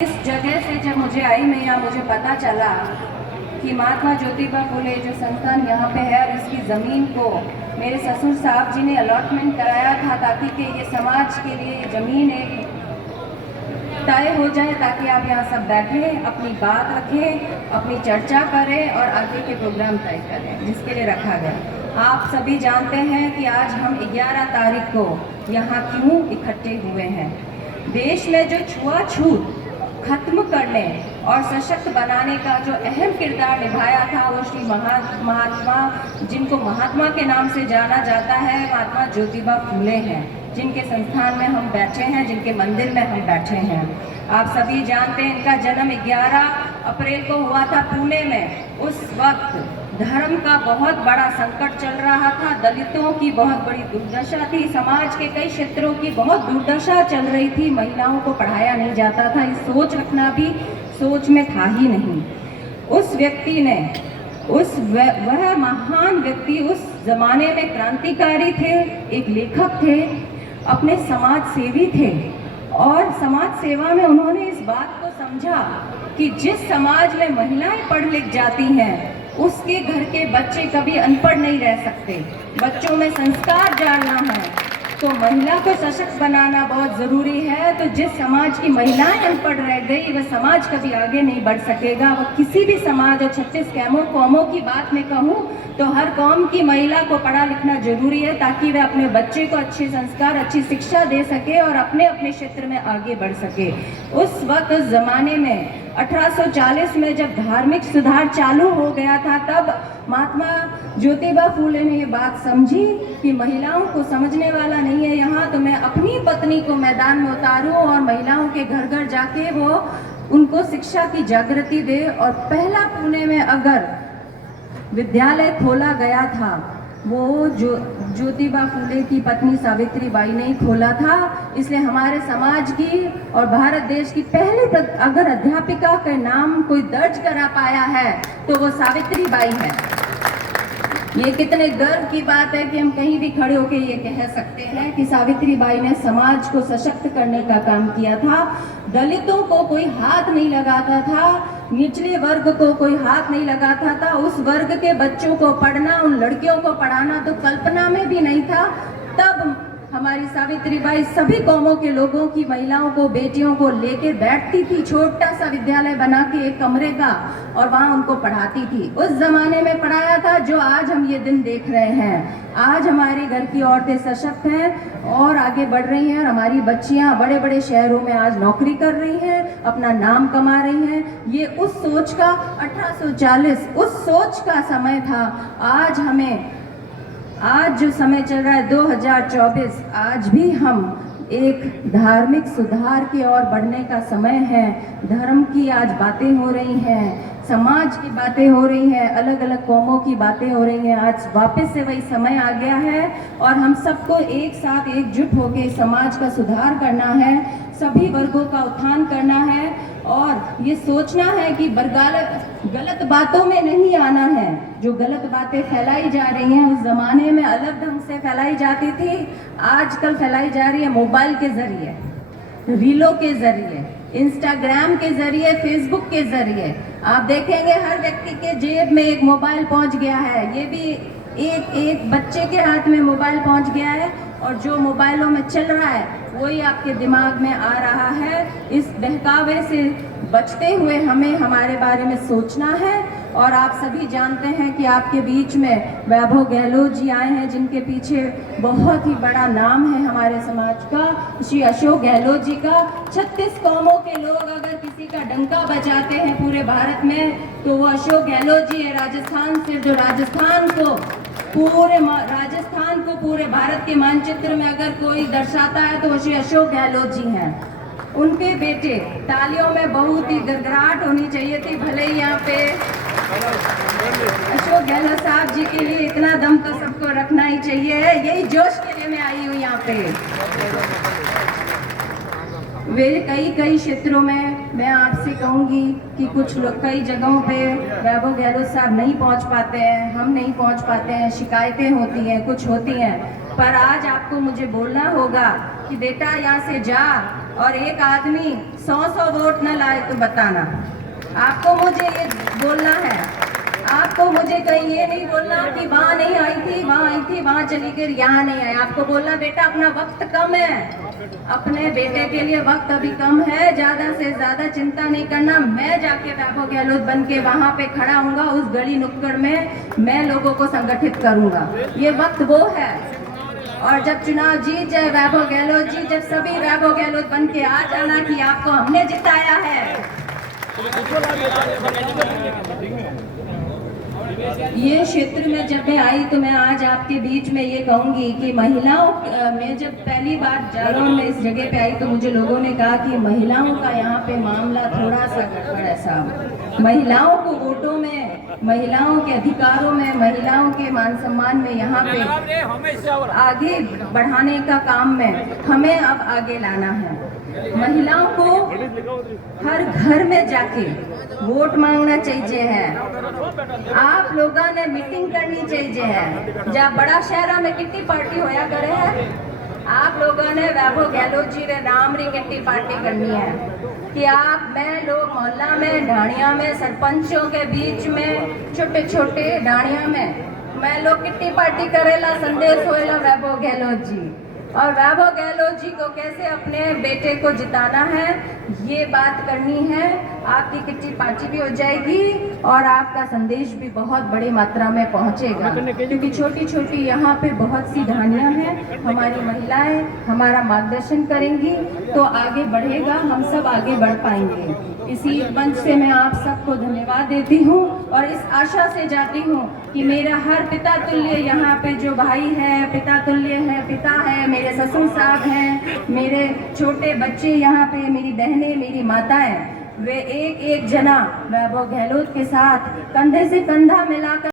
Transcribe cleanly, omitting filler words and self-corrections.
इस जगह से जब मुझे आई मैं यहाँ मुझे पता चला कि महात्मा ज्योतिबा फुले जो संस्थान यहाँ पे है और इसकी ज़मीन को मेरे ससुर साहब जी ने अलॉटमेंट कराया था ताकि कि ये समाज के लिए ये ज़मीन एक तय हो जाए ताकि आप यहाँ सब बैठें, अपनी बात रखें, अपनी चर्चा करें और आगे के प्रोग्राम तय करें जिसके लिए रखा गया। आप सभी जानते हैं कि आज हम 11 तारीख को यहाँ क्यों इकट्ठे हुए हैं। देश में जो छुआछूत खत्म करने और सशक्त बनाने का जो अहम किरदार निभाया था वो श्री महात्मा, जिनको महात्मा के नाम से जाना जाता है, महात्मा ज्योतिबा फुले हैं, जिनके संस्थान में हम बैठे हैं, जिनके मंदिर में हम बैठे हैं। आप सभी जानते हैं इनका जन्म 11 अप्रैल को हुआ था पुणे में। उस वक्त धर्म का बहुत बड़ा संकट चल रहा था, दलितों की बहुत बड़ी दुर्दशा थी, समाज के कई क्षेत्रों की बहुत दुर्दशा चल रही थी, महिलाओं को पढ़ाया नहीं जाता था, इस सोच रखना भी सोच में था ही नहीं। उस व्यक्ति ने वह महान व्यक्ति उस जमाने में क्रांतिकारी थे, एक लेखक थे, अपने समाज सेवी थे और समाज सेवा में उन्होंने इस बात को समझा कि जिस समाज में महिलाएं पढ़ लिख जाती हैं उसके घर के बच्चे कभी अनपढ़ नहीं रह सकते। बच्चों में संस्कार डालना है तो महिला को सशक्त बनाना बहुत ज़रूरी है। तो जिस समाज की महिलाएं अनपढ़ रह गई वह समाज कभी आगे नहीं बढ़ सकेगा। वह किसी भी समाज और 36 कौमों की बात में कहूँ तो हर कौम की महिला को पढ़ा लिखना जरूरी है ताकि वह अपने बच्चे को अच्छे संस्कार, अच्छी शिक्षा दे सके और अपने अपने क्षेत्र में आगे बढ़ सके। उस वक्त उस ज़माने में 1840 में जब धार्मिक सुधार चालू हो गया था तब महात्मा ज्योतिबा फुले ने ये बात समझी कि महिलाओं को समझने वाला नहीं है यहाँ, तो मैं अपनी पत्नी को मैदान में उतारूं और महिलाओं के घर घर जाके वो उनको शिक्षा की जागृति दे। और पहला पुणे में अगर विद्यालय खोला गया था वो जो ज्योतिबा फुले की पत्नी सावित्री बाई ने ही खोला था। इसलिए हमारे समाज की और भारत देश की पहले अगर अध्यापिका का नाम कोई दर्ज करा पाया है तो वो सावित्री बाई है। ये कितने गर्व की बात है कि हम कहीं भी खड़े होकर ये कह सकते हैं कि सावित्री बाई ने समाज को सशक्त करने का काम किया था। दलितों को कोई हाथ नहीं लगाता था, निचले वर्ग को कोई हाथ नहीं लगाता था। उस वर्ग के बच्चों को पढ़ना, उन लड़कियों को पढ़ाना तो कल्पना में भी नहीं था। तब हमारी सावित्री बाई सभी कौमों के लोगों की महिलाओं को, बेटियों को लेके बैठती थी, छोटा सा विद्यालय बना के एक कमरे का, और वहाँ उनको पढ़ाती थी। उस जमाने में पढ़ाया था जो आज हम ये दिन देख रहे हैं। आज हमारे घर की औरतें सशक्त हैं और आगे बढ़ रही हैं और हमारी बच्चियाँ बड़े बड़े शहरों में आज नौकरी कर रही हैं, अपना नाम कमा रही हैं। ये उस सोच का 1840 उस सोच का समय था। आज जो समय चल रहा है 2024, आज भी हम एक धार्मिक सुधार की ओर बढ़ने का समय है। धर्म की आज बातें हो रही हैं, समाज की बातें हो रही हैं, अलग अलग कौमों की बातें हो रही हैं। आज वापस से वही समय आ गया है और हम सबको एक साथ एकजुट होकर समाज का सुधार करना है, सभी वर्गों का उत्थान करना है और ये सोचना है कि गलत बातों में नहीं आना है। जो गलत बातें फैलाई जा रही हैं उस जमाने में अलग ढंग से फैलाई जाती थी, आजकल फैलाई जा रही है मोबाइल के जरिए, रीलों के जरिए, इंस्टाग्राम के जरिए, फेसबुक के जरिए। आप देखेंगे हर व्यक्ति के जेब में एक मोबाइल पहुंच गया है। ये भी एक बच्चे के हाथ में मोबाइल पहुंच गया है और जो मोबाइलों में चल रहा है वही आपके दिमाग में आ रहा है। इस बहकावे से बचते हुए हमें हमारे बारे में सोचना है। और आप सभी जानते हैं कि आपके बीच में वैभव गहलोत जी आए हैं जिनके पीछे बहुत ही बड़ा नाम है हमारे समाज का, श्री अशोक गहलोत जी का। 36 कौमों के लोग अगर किसी का डंका बजाते हैं पूरे भारत में तो वो अशोक गहलोत जी है। राजस्थान से जो राजस्थान को पूरे भारत के मानचित्र में अगर कोई दर्शाता है तो वो श्री अशोक गहलोत जी हैं। उनके बेटे, तालियों में बहुत ही गड़गड़ाहट होनी चाहिए थी, भले ही यहाँ पे अशोक गहलोत साहब जी के लिए इतना दम तो सबको रखना ही चाहिए। यही जोश के लिए मैं आई हूँ यहाँ पे। वे कई क्षेत्रों में मैं आपसे कहूँगी कि कुछ लोग कई जगहों पे वैभव गहलोत साहब नहीं पहुँच पाते हैं, हम नहीं पहुँच पाते हैं, शिकायतें होती हैं, कुछ होती हैं। पर आज आपको मुझे बोलना होगा कि बेटा यहाँ से जा और एक आदमी 100 वोट न लाए तो बताना। आपको मुझे ये बोलना है, आपको मुझे कहीं ये नहीं बोलना कि वहाँ नहीं आई थी, वहाँ आई थी, वहाँ चली गई, यहाँ नहीं आई। आपको बोलना बेटा अपना वक्त कम है, अपने बेटे के लिए वक्त अभी कम है, ज्यादा से ज्यादा चिंता नहीं करना। मैं जाके वैभव गहलोत बन के वहाँ पे खड़ा हूँगा, उस गली नुक्कड़ में मैं लोगों को संगठित करूँगा। ये वक्त वो है। और जब चुनाव जीत जाए वैभव गहलोत जी, जब सभी वैभव गहलोत बन के आ जाना कि आपको हमने जिताया है। ये क्षेत्र में जब मैं आई तो मैं आज आपके बीच में ये कहूंगी कि महिलाओं मैं जब पहली बार जालौन में इस जगह पे आई तो मुझे लोगों ने कहा कि महिलाओं का यहाँ पे मामला थोड़ा सा गड़बड़ है साहब। महिलाओं को वोटों में, महिलाओं के अधिकारों में, महिलाओं के मान सम्मान में यहाँ पे आगे बढ़ाने का काम में हमें अब आगे लाना है। महिलाओं को हर घर में जाके वोट मांगना चाहिए है। आप लोगों ने मीटिंग करनी चाहिए है। जब बड़ा शहर में किट्टी पार्टी होया करे है, आप लोगों ने वैभव गहलोत जी रे नाम री किट्टी पार्टी करनी है कि आप मैं लोग मोहल्ला में, ढाणिया में, सरपंचों के बीच में, छोटे छोटे ढाणिया में मैं लोग किट्टी पार्टी करेला संदेश होएला वैभव गहलोत जी। और वैभव गहलोत जी को कैसे अपने बेटे को जिताना है ये बात करनी है। आपकी किट्टी पार्टी भी हो जाएगी और आपका संदेश भी बहुत बड़ी मात्रा में पहुंचेगा, क्योंकि छोटी छोटी यहाँ पे बहुत सी ढानियाँ हैं। हमारी महिलाएं हमारा मार्गदर्शन करेंगी तो आगे बढ़ेगा, हम सब आगे बढ़ पाएंगे। इसी मंच से मैं आप सबको धन्यवाद देती हूँ और इस आशा से जाती हूँ कि मेरा हर पिता तुल्य यहाँ पे जो भाई है, पिता तुल्य है, पिता है, मेरे ससुर साहब हैं, मेरे छोटे बच्चे यहाँ पे, मेरी बहनें, मेरी माताएं, वे एक एक जना वैभव गहलोत के साथ कंधे से कंधा मिलाकर